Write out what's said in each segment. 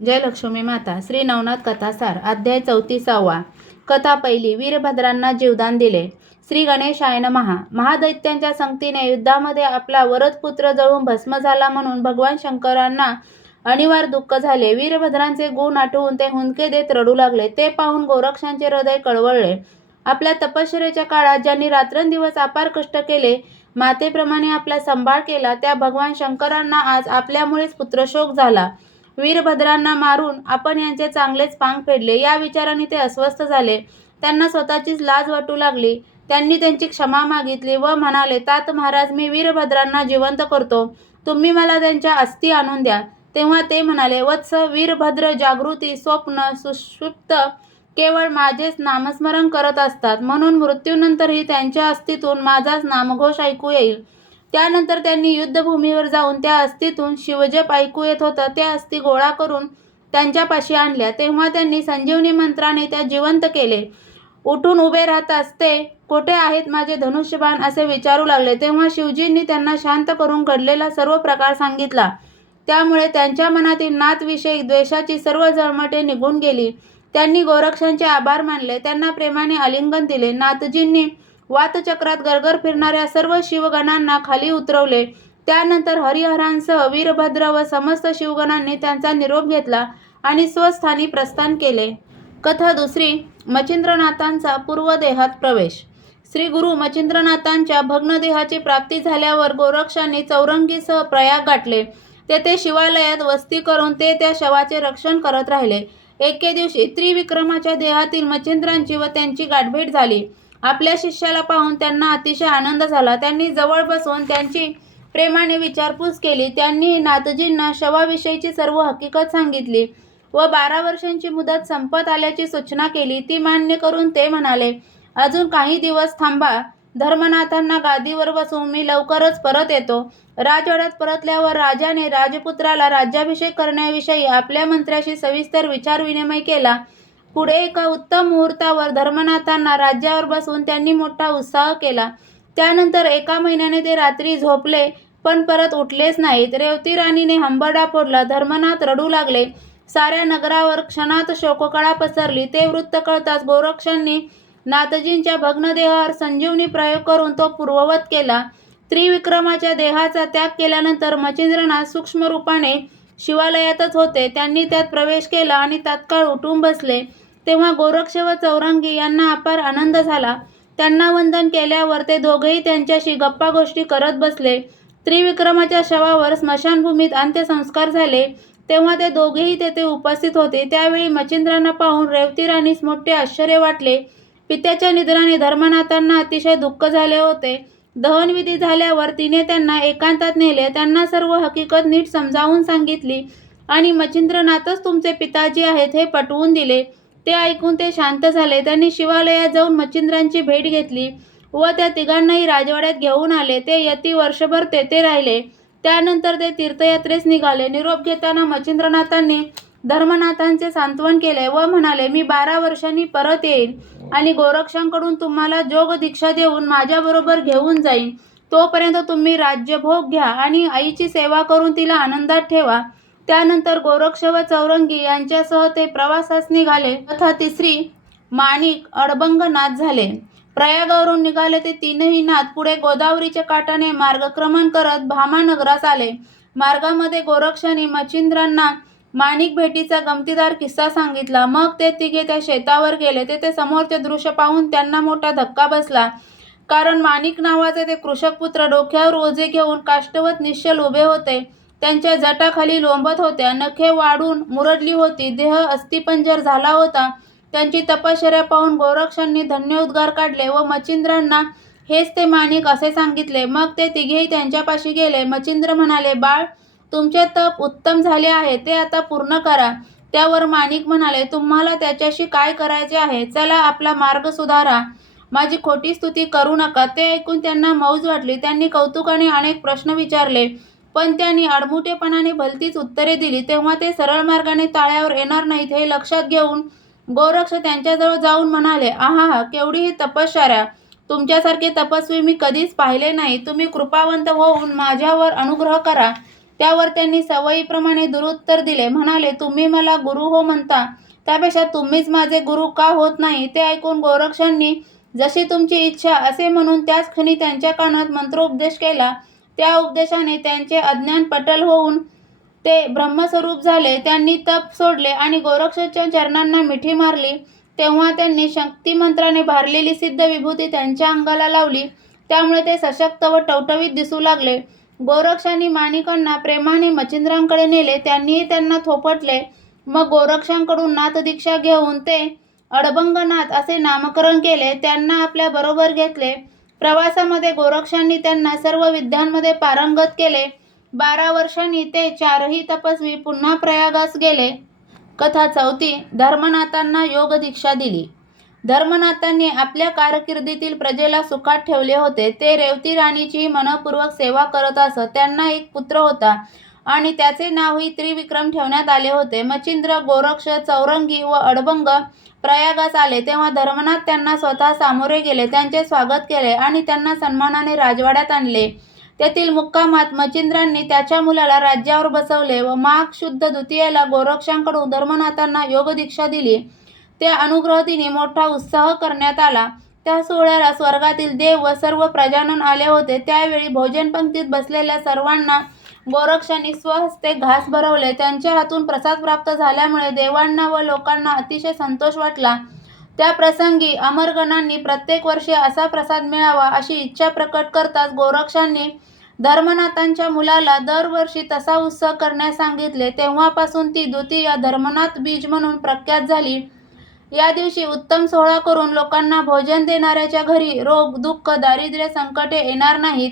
जयलक्ष्मी माता श्री नवनाथ कथासार अध्याय चौतीसावा. कथा पहिली वीरभद्रांना जीवदान दिले. श्री गणेशायन महा महादैत्यांच्या संगतीने युद्धामध्ये आपला वरदपुत्र जळून भस्म झाला म्हणून भगवान शंकरांना अनिवार्य दुःख झाले. वीरभद्रांचे गुण आठवून ते हुंदके देत रडू लागले. ते पाहून गोरक्षांचे हृदय कळवळले. आपल्या तपश्चरेच्या काळात ज्यांनी रात्रंदिवस अपार कष्ट केले मातेप्रमाणे आपला सांभाळ केला त्या भगवान शंकरांना आज आपल्यामुळेच पुत्रशोक झाला. वीरभद्रांना मारून आपण यांचे चांगलेच पांग फेडले. या विचाराने ते अस्वस्थ झाले. त्यांना स्वतःचीच लाज वाटू लागली. त्यांनी त्यांची क्षमा मागितली व म्हणाले तात महाराज मी वीरभद्रांना जिवंत करतो. तुम्ही मला त्यांच्या अस्थी आणून द्या. तेव्हा ते म्हणाले वत्स वीरभद्र जागृती स्वप्न सुषुप्त केवळ माझेच नामस्मरण करत असतात. म्हणून मृत्यूनंतरही त्यांच्या अस्थितून माझाच नामघोष ऐकू येईल. त्यानंतर त्यांनी युद्धभूमीवर जाऊन त्या अस्थितून शिवजप ऐकू येत होतं. त्या अस्थी गोळा करून त्यांच्यापाशी आणल्या. तेव्हा त्यांनी संजीवनी मंत्राने त्या जिवंत केले. उठून उभे राहताच ते कुठे आहेत माझे धनुष्यबाण? असे विचारू लागले. तेव्हा शिवजींनी त्यांना शांत करून घडलेला सर्व प्रकार सांगितला. त्यामुळे त्यांच्या मनातील नातविषयी द्वेषाची सर्व जळमटे निघून गेली. त्यांनी गोरक्षांचे आभार मानले. त्यांना प्रेमाने आलिंगन दिले. नातजींनी वातचक्रात गरगर फिरणाऱ्या सर्व शिवगणांना खाली उतरवले. त्यानंतर हरिहरांसह वीरभद्र व समस्त शिवगणांनी त्यांचा निरोप घेतला आणि स्वस्थानी प्रस्थान केले. कथा दुसरी मच्छिंद्रनाथांचा पूर्वदेहात प्रवेश. श्री गुरु मच्छिंद्रनाथांच्या भग्नदेहाची प्राप्ती झाल्यावर गोरक्षांनी चौरंगीसह प्रयाग गाठले. तेथे शिवालयात वस्ती करून ते त्या शवाचे रक्षण करत राहिले. एके दिवशी त्रिविक्रमाच्या देहातील मच्छिंद्रांची व त्यांची गाठभेट झाली. आपल्या शिष्याला पाहून त्यांना अतिशय आनंद झाला. त्यांनी जवळ बसून त्यांची प्रेमाने विचारपूस केली. त्यांनी नाथजींना शवाविषयीची सर्व हकीकत सांगितली व बारा वर्षांची मुदत संपत आल्याची सूचना केली. ती मान्य करून ते म्हणाले अजून काही दिवस थांबा. धर्मनाथांना गादीवर बसून मी लवकरच परत येतो. राजवाड्यात परतल्यावर राजाने राजपुत्राला राज्याभिषेक करण्याविषयी आपल्या मंत्र्याशी सविस्तर विचारविनिमय केला. पुढे एका उत्तम मुहूर्तावर धर्मनाथांना राज्यावर बसवून त्यांनी मोठा उत्साह केला. त्यानंतर एका महिन्याने ते रात्री झोपले पण परत उठलेच नाहीत. रेवती राणीने हंबरडा फोडला धर्मनाथ रडू लागले. साऱ्या नगरावर क्षणात शोककळा पसरली. ते वृत्त कळताच गोरक्षांनी नाथजींच्या भग्नदेहावर संजीवनी प्रयोग करून तो पूर्ववत केला. त्रिविक्रमाच्या देहाचा त्याग केल्यानंतर मच्छिंद्रनाथ सूक्ष्म रूपाने शिवालयातच होते. त्यांनी त्यात प्रवेश केला आणि तात्काळ उठून बसले. तेव्हा गोरक्ष व चौरंगी यांना अपार आनंद झाला. त्यांना वंदन केल्यावर ते दोघेही त्यांच्याशी गप्पा गोष्टी करत बसले. त्रिविक्रमाच्या शवावर स्मशानभूमीत अंत्यसंस्कार झाले. तेव्हा ते दोघेही तेथे उपस्थित होते. त्यावेळी मच्छिंद्रांना पाहून रेवती राणीस मोठे आश्चर्य वाटले. पित्याच्या निधनाने धर्मनाथांना अतिशय दुःख झाले होते. दहनविधी झाल्यावर तिने त्यांना एकांतात नेले. त्यांना सर्व हकीकत नीट समजावून सांगितली आणि मच्छिंद्रनाथच तुमचे पिताजी आहेत हे पटवून दिले. ते ऐकून ते शांत झाले. त्यांनी शिवालयात जाऊन मच्छिंद्रांची भेट घेतली व त्या तिघांनाही राजवाड्यात घेऊन आले. ते यती वर्षभर तेथे राहिले. त्यानंतर ते तीर्थयात्रेस निघाले. निरोप घेताना मच्छिंद्रनाथांनी धर्मनाथांचे सांत्वन केले व म्हणाले मी बारा वर्षांनी परत येईन आणि गोरक्षांकडून तुम्हाला जोग दीक्षा देऊन माझ्याबरोबर घेऊन जाईन. तोपर्यंत तुम्ही राज्यभोग घ्या आणि आईची सेवा करून तिला आनंदात ठेवा. त्यानंतर गोरक्ष व चौरंगी यांच्यासह ते प्रवासास निघाले. तथा तिसरी माणिक अडबंग नाथ झाले. प्रयागावरून निघाले ते तीनही नाथ पुढे गोदावरीच्या काठाने मार्गक्रमण करत भामानगरास आले. मार्गामध्ये गोरक्षाने मच्छिंद्रांना माणिक भेटीचा गमतीदार किस्सा सांगितला. मग ते तिघे त्या शेतावर गेले. तेथे समोरचे दृश्य पाहून त्यांना मोठा धक्का बसला. कारण माणिक नावाचे ते कृषकपुत्र डोक्यावर ओझे घेऊन काष्टवत निश्चल उभे होते. त्यांच्या जटाखाली लोंबत होत्या नखे वाढून मुरडली होती. देह अस्थिपंजर झाला होता. त्यांची तपश्चर्या पाहून गोरक्षांनी धन्य उद्गार काढले व मच्छिंद्रांना हेच ते माणिक असे सांगितले. मग ते तिघेही त्यांच्यापाशी गेले. मच्छिंद्र म्हणाले बाळ तुमचे तप उत्तम झाले आहे. ते आता पूर्ण करा. त्यावर माणिक म्हणाले तुम्हाला त्याच्याशी काय करायचे आहे? चला आपला मार्ग सुधारा. माझी खोटी स्तुती करू नका. ते ऐकून त्यांना मौज वाटली. त्यांनी कौतुकाने अनेक प्रश्न विचारले. पण त्यांनी आडमुठेपणाने भलतीच उत्तरे दिली. तेव्हा ते सरळ मार्गाने ताळ्यावर येणार नाहीत हे लक्षात घेऊन गोरक्ष त्यांच्याजवळ जाऊन म्हणाले आहा केवढी ही तपश्चर्या. तुमच्यासारखे तपस्वी मी कधीच पाहिले नाही. तुम्ही कृपावंत होऊन माझ्यावर अनुग्रह करा. त्यावर त्यांनी सवयीप्रमाणे दुरुत्तर दिले. म्हणाले तुम्ही मला गुरु हो म्हणता. त्यापेक्षा तुम्हीच माझे गुरु का होत नाही? ते ऐकून गोरक्षांनी जशी तुमची इच्छा असे म्हणून त्याच क्षणी त्यांच्या कानात मंत्रोपदेश केला त्या उपदेशाने त्यांचे अज्ञान पटल होऊन ते ब्रह्मस्वरूप झाले. त्यांनी तप सोडले आणि गोरक्षाच्या चरणांना मिठी मारली. तेव्हा त्यांनी शक्तिमंत्राने भारलेली सिद्ध विभूती त्यांच्या अंगाला लावली. त्यामुळे ते सशक्त व टवटवीत दिसू लागले. गोरक्षांनी माणिकांना प्रेमाने मच्छिंद्रांकडे नेले. त्यांनीही त्यांना थोपटले. मग गोरक्षांकडून नाथदीक्षा घेऊन ते अडबंगनाथ असे नामकरण केले. त्यांना आपल्या बरोबर घेतले. प्रवासामध्ये गोरक्षांनी त्यांना सर्व विद्यांमध्ये पारंगत केले. बारा वर्षांनी ते चारही तपस्वी पुन्हा प्रयागास गेले. कथा चौथी धर्मनाथांना योग दीक्षा दिली. धर्मनाथांनी आपल्या कारकिर्दीतील प्रजेला सुखात ठेवले होते. ते रेवती राणीची मनपूर्वक सेवा करत असत. त्यांना एक पुत्र होता आणि त्याचे नावही त्रिविक्रम ठेवण्यात आले होते. मच्छिंद्र गोरक्ष चौरंगी व अडबंग प्रयागास आले तेव्हा धर्मनाथ त्यांना स्वतः सामोरे गेले त्यांचे स्वागत केले आणि त्यांना सन्मानाने राजवाड्यात आणले. तेथील मुक्कामात मच्छिंद्रांनी त्याच्या मुलाला राज्यावर बसवले व माघ शुद्ध द्वितीयेला गोरक्षांकडून धर्मनाथांना योगदीक्षा दिली. त्या अनुग्रहतीने मोठा उत्साह करण्यात आला. त्या सोहळ्याला स्वर्गातील देव व सर्व प्रजानन आले होते. त्यावेळी भोजनपंक्तीत बसलेल्या सर्वांना गोरक्षांनी स्वहस्ते घास भरवले. त्यांच्या हातून प्रसाद प्राप्त झाल्यामुळे देवांना व लोकांना अतिशय संतोष वाटला. त्या प्रसंगी अमरगणांनी प्रत्येक वर्षी असा प्रसाद मिळावा अशी इच्छा प्रकट करताच गोरक्षांनी धर्मनाथांच्या मुलाला दरवर्षी तसा उत्सव करण्यास सांगितले. तेव्हापासून ती द्वितीय धर्मनाथ बीज म्हणून प्रख्यात झाली. या दिवशी उत्तम सोहळा करून लोकांना भोजन देणाऱ्याच्या घरी रोग दुःख दारिद्र्य संकटे येणार नाहीत.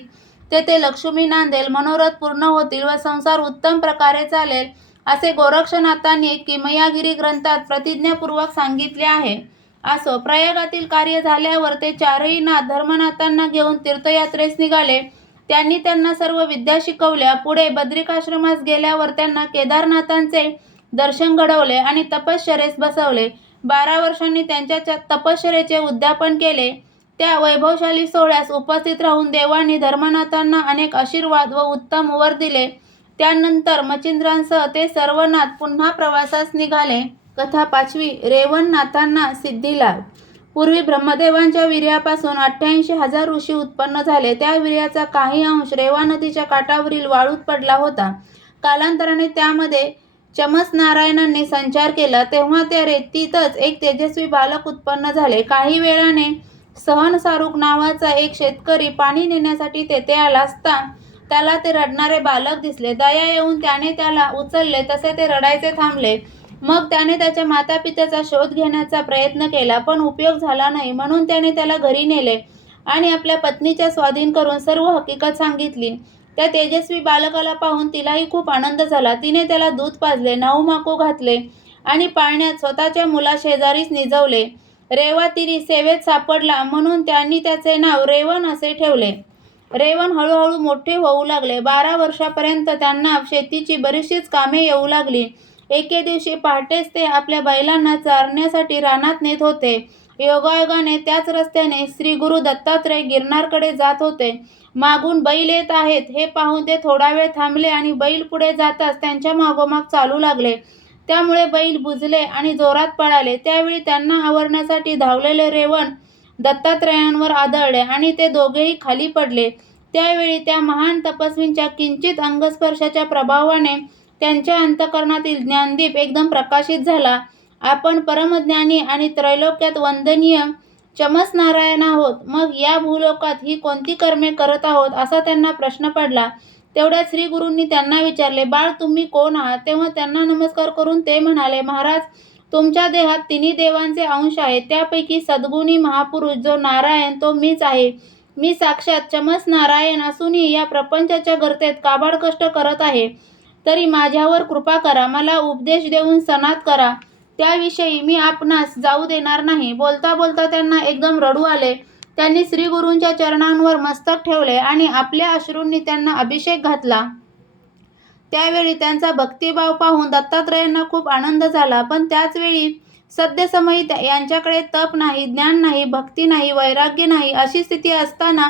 तेथे लक्ष्मी नांदेल मनोरथ पूर्ण होतील व संसार उत्तम प्रकारे चालेल असे गोरक्षनाथांनी किमयागिरी ग्रंथात प्रतिज्ञापूर्वक सांगितले आहे. असो प्रयागातील कार्य झाल्यावर ते चारही नाथ धर्मनाथांना घेऊन तीर्थयात्रेस निघाले. त्यांनी त्यांना सर्व विद्या शिकवल्या. पुढे बद्रिकाश्रमास गेल्यावर त्यांना केदारनाथांचे दर्शन घडवले आणि तपश्चरेस बसवले. बारा वर्षांनी त्यांच्या तपश्चरेचे उद्यापन केले. त्या वैभवशाली सोहळ्यास उपस्थित राहून देवांनी धर्मनाथांना अनेक आशीर्वाद व उत्तम वर दिले. त्यानंतर मच्छिंद्रांसह ते सर्वनाथ पुन्हा प्रवासास निघाले. कथा पाचवी रेवणनाथांना सिद्धी लाभ. पूर्वी ब्रह्मदेवांच्या वीर्यापासून अठ्ठ्याऐंशी हजार ऋषी उत्पन्न झाले. त्या वीर्याचा काही अंश रेवा नदीच्या काठावरील वाळूत पडला होता. कालांतराने त्यामध्ये चमस नारायणांनी संचार केला. तेव्हा त्या रेतीतच एक तेजस्वी बालक उत्पन्न झाले. काही वेळाने सहन सारूक नावाचा एक शेतकरी पाणी नेण्यासाठी तेथे आला असता त्याला ते रडणारे बालक दिसले. दया येऊन त्याने त्याला उचलले तसे ते रडायचे थांबले. मग त्याने त्याच्या मातापित्याचा शोध घेण्याचा प्रयत्न केला पण उपयोग झाला नाही. म्हणून त्याने त्याला घरी नेले आणि आपल्या पत्नीच्या स्वाधीन करून सर्व हकीकत सांगितली. त्या तेजस्वी बालकाला पाहून तिलाही खूप आनंद झाला. तिने त्याला दूध पाजले नऊ माकू घातले आणि पाळण्यात स्वतःच्या मुलाशेजारीच निजवले. रेवातिरी सेवेत सापडला म्हणून त्यांनी त्याचे नाव रेवण असे ठेवले. रेवण हळूहळू मोठे होऊ लागले. बारा वर्षापर्यंत त्यांना शेतीची बरीचशीच कामे येऊ लागली. एके दिवशी पहाटेच ते आपल्या बैलांना चारण्यासाठी रानात नेत होते. योगायोगाने त्याच रस्त्याने श्री गुरु दत्तात्रय गिरनारकडे जात होते. मागून बैल येत आहेत. हे पाहून ते थोडा वेळ थांबले आणि बैल पुढे जाताच त्यांच्या मागोमाग चालू लागले. त्यामुळे बैल बुजले आणि जोरात पळाले. त्यावेळी त्यांना आवरण्यासाठी धावलेले रेवण दत्तात्रयांवर आदळले आणि ते दोघेही खाली पडले. त्यावेळी त्या महान तपस्वींच्या किंचित अंगस्पर्शाच्या प्रभावाने त्यांच्या अंतकरणातील ज्ञानदीप एकदम प्रकाशित झाला. आपण परमज्ञानी आणि त्रैलोक्यात वंदनीय चमस नारायण आहोत. मग या भूलोकात ही कोणती कर्मे करत आहोत असा त्यांना प्रश्न पडला. तेवढ्यात श्री गुरूंनी त्यांना विचारले बाळ तुम्ही कोण आहात? तेव्हा त्यांना नमस्कार करून ते म्हणाले महाराज तुमच्या देहात तिन्ही देवांचे अंश आहेत. त्यापैकी सद्गुणी महापुरुष जो नारायण तो मीच आहे. मी साक्षात चमस नारायण असूनही या प्रपंचाच्या गर्तेत काबाड कष्ट करत आहे. तरी माझ्यावर कृपा करा. मला उपदेश देऊन सनात करा. त्याविषयी मी आपणास जाऊ देणार नाही. बोलता बोलता त्यांना एकदम रडू आले. त्यांनी श्री गुरूंच्या चरणांवर मस्तक ठेवले आणि आपल्या अश्रूंनी त्यांना अभिषेक घातला. त्यावेळी त्यांचा भक्तिभाव पाहून दत्तात्रयांना खूप आनंद झाला. पण त्याचवेळी सद्यसमयी यांच्याकडे तप नाही ज्ञान नाही भक्ती नाही वैराग्य नाही अशी स्थिती असताना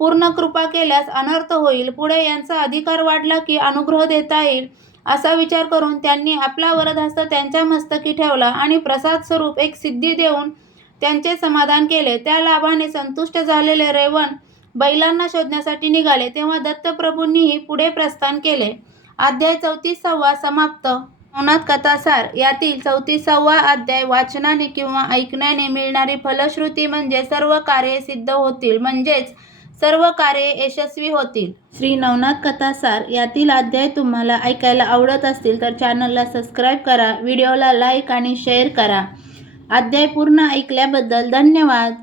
पूर्ण कृपा केल्यास अनर्थ होईल. पुढे यांचा अधिकार वाढला की अनुग्रह देता येईल असा विचार करून त्यांनी आपला वरदहस्त त्यांच्या मस्तकी ठेवला आणि प्रसाद स्वरूप एक सिद्धी देऊन त्यांचे समाधान केले. त्या लाभाने संतुष्ट झालेले रेवण बैलांना शोधण्यासाठी निघाले. तेव्हा दत्तप्रभूंनीही पुढे प्रस्थान केले. अध्याय चौतीसावा समाप्त. नवनाथ कथासार यातील चौतीसावा अध्याय वाचनाने किंवा ऐकण्याने मिळणारी फलश्रुती म्हणजे सर्व कार्ये सिद्ध होतील. म्हणजेच सर्व कार्ये यशस्वी होतील. श्री नवनाथ कथासार यातील अध्याय तुम्हाला ऐकायला आवडत असतील तर चॅनलला सबस्क्राईब करा. व्हिडिओला लाईक आणि शेअर करा. अध्याय पूर्ण ऐकल्याबद्दल धन्यवाद.